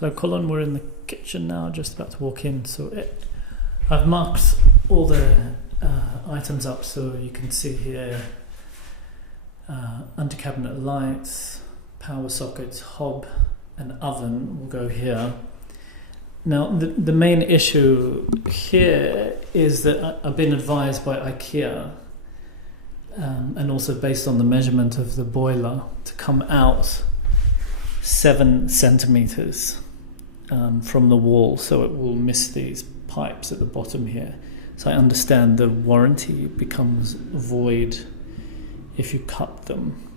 Hello Colin, we're in the kitchen now, just about to walk in. I've marked all the items up so you can see here under cabinet lights, power sockets, hob and oven will go here. Now the main issue here is that I've been advised by IKEA and also based on the measurement of the boiler to come out 7 centimeters from the wall, so it will miss these pipes at the bottom here. So I understand the warranty becomes void if you cut them.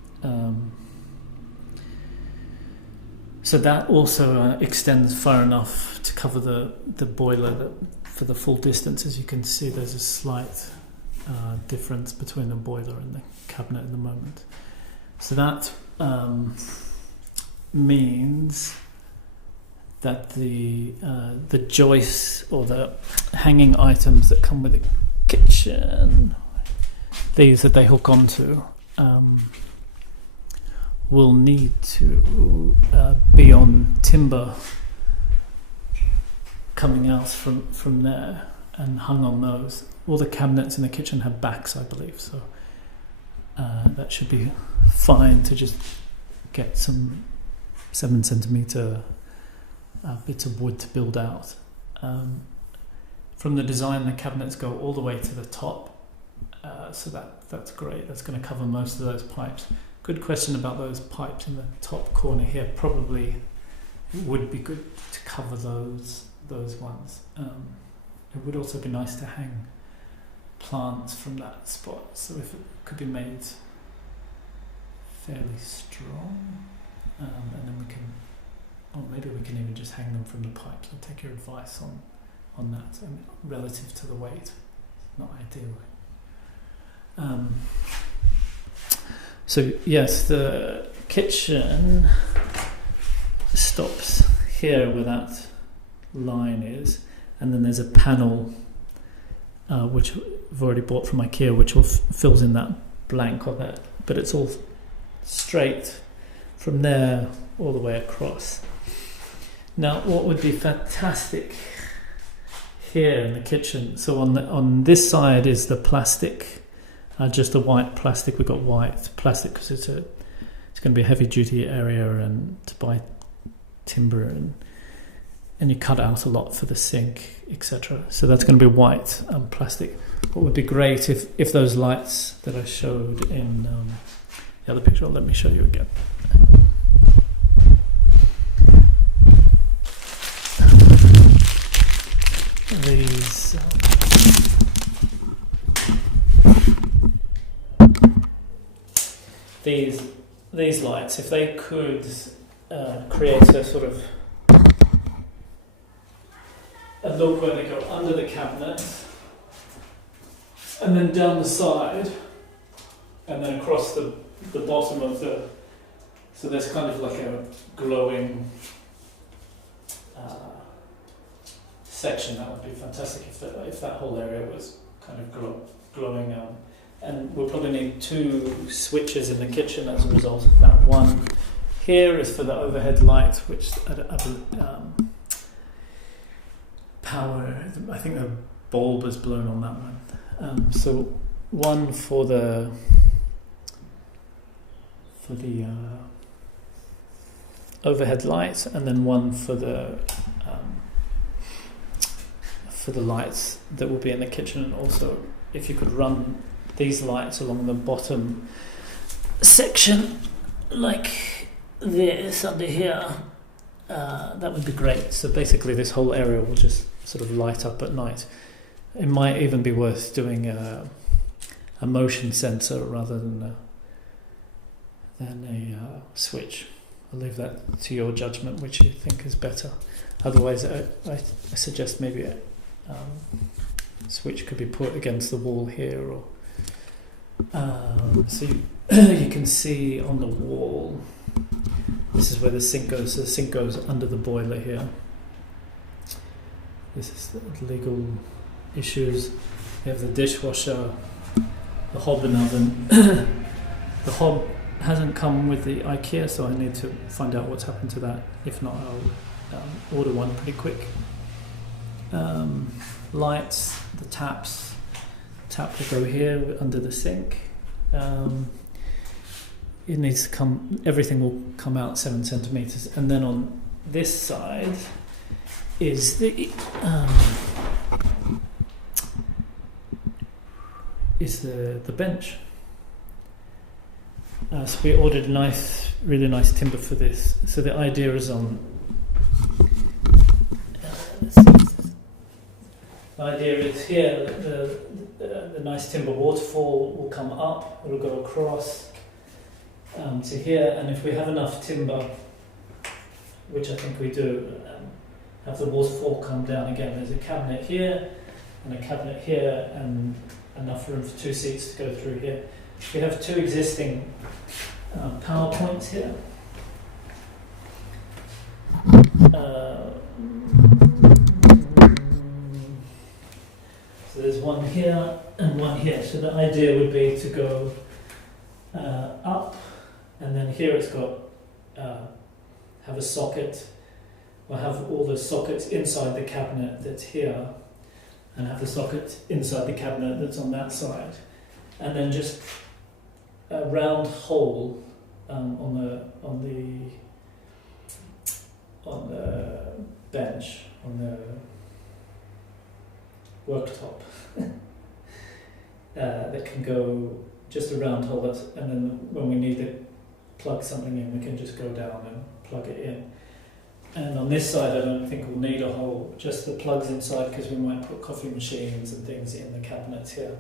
So that also extends far enough to cover the boiler for the full distance. As you can see, there's a slight difference between the boiler and the cabinet at the moment. So that means that the joists or the hanging items that come with the kitchen, these that they hook onto, will need to be on timber coming out from there and hung on those. All the cabinets in the kitchen have backs, I believe, so that should be fine to just get some 7 centimeter bits of wood to build out. From the design, the cabinets go all the way to the top, so that's great. That's going to cover most of those pipes. Good question about those pipes in the top corner here. Probably it would be good to cover those ones. It would also be nice to hang plants from that spot, so if it could be made fairly strong, and then we can, or maybe we can even just hang them from the pipes. I'll take your advice on that. Relative to the weight, not ideal. So yes, the kitchen stops here where that line is, and then there's a panel which I've already bought from IKEA, which fills in that blank on that, but it's all straight from there all the way across. Now, what would be fantastic here in the kitchen? So on this side is the plastic. Just the white plastic. We've got white plastic because it's going to be a heavy duty area, and to buy timber and you cut out a lot for the sink, etc. So that's going to be white plastic. What would be great if those lights that I showed in the other picture, let me show you again. These lights, if they could create a sort of a look where they go under the cabinet and then down the side and then across the bottom of the, so there's kind of like a glowing section. That would be fantastic if that whole area was kind of glowing. And we'll probably need 2 switches in the kitchen as a result of that. One here is for the overhead light, which power, I think the bulb is blown on that one. So one for the overhead light, and then one for the lights that will be in the kitchen. And also, if you could run these lights along the bottom section like this under here, that would be great. So basically this whole area will just sort of light up at night. It might even be worth doing a motion sensor rather than a switch. I'll leave that to your judgment, which you think is better. Otherwise I suggest maybe a switch could be put against the wall here, or so you can see on the wall, this is where the sink goes. So the sink goes under the boiler here. This is the legal issues. We have the dishwasher, the hob and oven. The hob hasn't come with the IKEA, so I need to find out what's happened to that. If not, I'll order one pretty quick. Lights, the tap will go here under the sink. It needs to come, everything will come out 7 centimeters, and then on this side is the bench. So we ordered really nice timber for this. So the idea is the idea is here the nice timber waterfall will come up, it will go across to here, and if we have enough timber, which I think we do, have the waterfall come down again. There's a cabinet here and a cabinet here, and enough room for 2 seats to go through here. We have 2 existing power points here. So there's one here and one here. So the idea would be to go up, and then here it's got have a socket, or have all the sockets inside the cabinet that's here, and have the socket inside the cabinet that's on that side, and then just a round hole on the bench, on the worktop that can go just a round hole, and then when we need to plug something in, we can just go down and plug it in. And on this side, I don't think we'll need a hole, just the plugs inside, because we might put coffee machines and things in the cabinets here.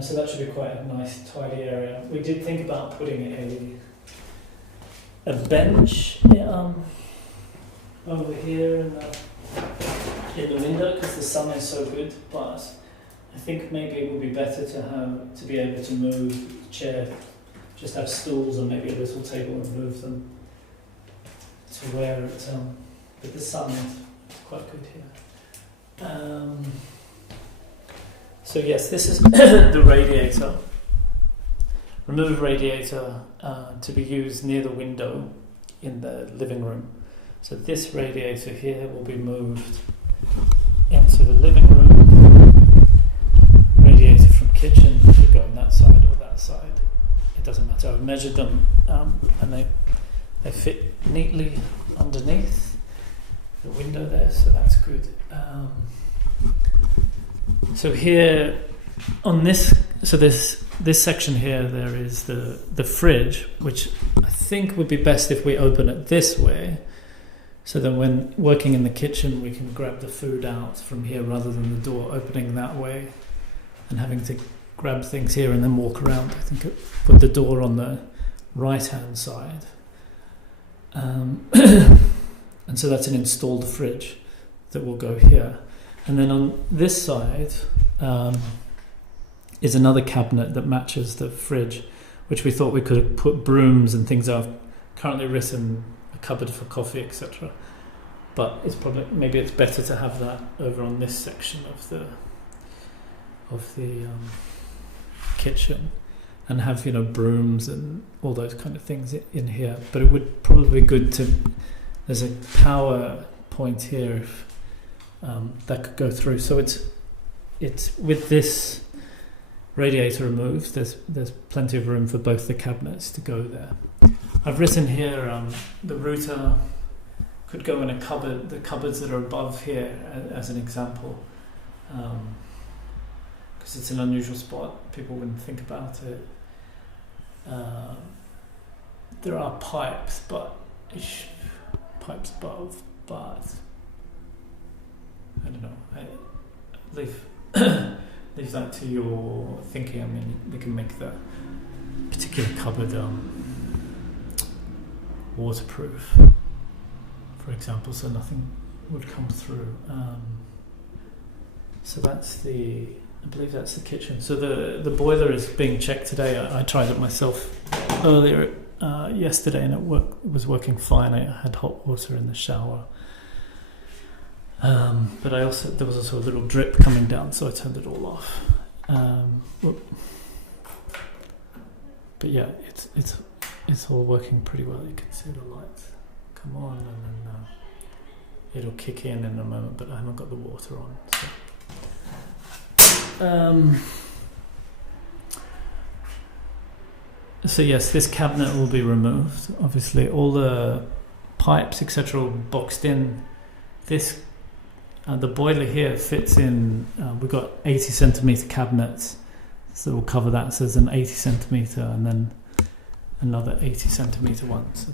So that should be quite a nice, tidy area. We did think about putting a bench over here in the window, because the sun is so good. But I think maybe it would be better to be able to move the chair, just have stools and maybe a little table and move them to where it. But the sun is quite good here. So yes, this is the radiator. Remove radiator to be used near the window in the living room. So this radiator here will be moved into the living room. Radiator from kitchen could go on that side or that side. It doesn't matter. I've measured them and they fit neatly underneath the window there, so that's good. So here on this, so this section here, there is the fridge, which I think would be best if we open it this way, so that when working in the kitchen we can grab the food out from here rather than the door opening that way and having to grab things here and then walk around. I think put the door on the right hand side, and so that's an installed fridge that will go here. And then on this side is another cabinet that matches the fridge, which we thought we could put brooms and things. I've currently written a cupboard for coffee, etc. But maybe it's better to have that over on this section of the kitchen, and have brooms and all those kind of things in here. But it would probably be good to. There's a power point here. If, that could go through. So it's with this radiator removed, there's plenty of room for both the cabinets to go there. I've written here the router could go in a cupboard, the cupboards that are above here as an example, because it's an unusual spot, people wouldn't think about it. There are pipes above, but I don't know. I leave that to your thinking. I mean, we can make the particular cupboard waterproof, for example, so nothing would come through. So I believe that's the kitchen. So the boiler is being checked today. I tried it myself earlier yesterday, and it was working fine. I had hot water in the shower. But there was also a little drip coming down, so I turned it all off. But yeah, it's all working pretty well. You can see the lights come on, and then it'll kick in a moment, but I haven't got the water on. So yes, this cabinet will be removed. Obviously, all the pipes, etc., are boxed in. This, the boiler here fits in. We've got 80 centimeter cabinets, so we'll cover that. So there's an 80 centimeter and then another 80 centimeter one. So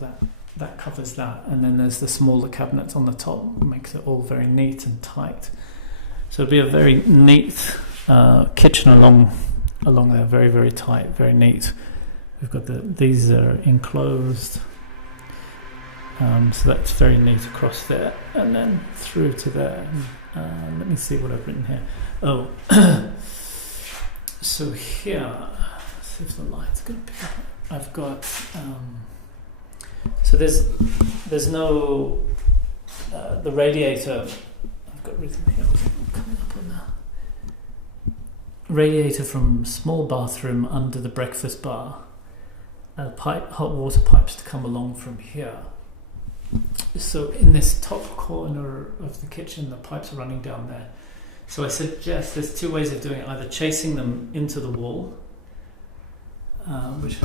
that covers that. And then there's the smaller cabinets on the top, makes it all very neat and tight. So it'll be a very neat kitchen along there, very, very tight, very neat. We've got these are enclosed, so that's very neat across there, and then through to there. Let me see what I've written here. Oh, so here, let's see if the light's going to pick up. I've got so there's no the radiator. I've got written here. I'm coming up on that. Radiator from small bathroom under the breakfast bar. Hot water pipes to come along from here. So in this top corner of the kitchen, the pipes are running down there. So I suggest there's two ways of doing it: either chasing them into the wall, which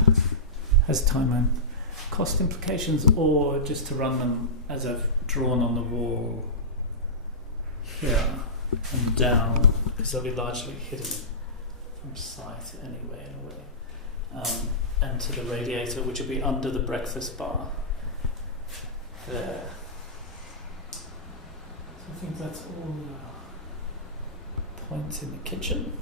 has time and cost implications, or just to run them as I've drawn on the wall here and down, because they'll be largely hidden from sight anyway, in a way. And to the radiator, which will be under the breakfast bar there. So I think that's all the points in the kitchen.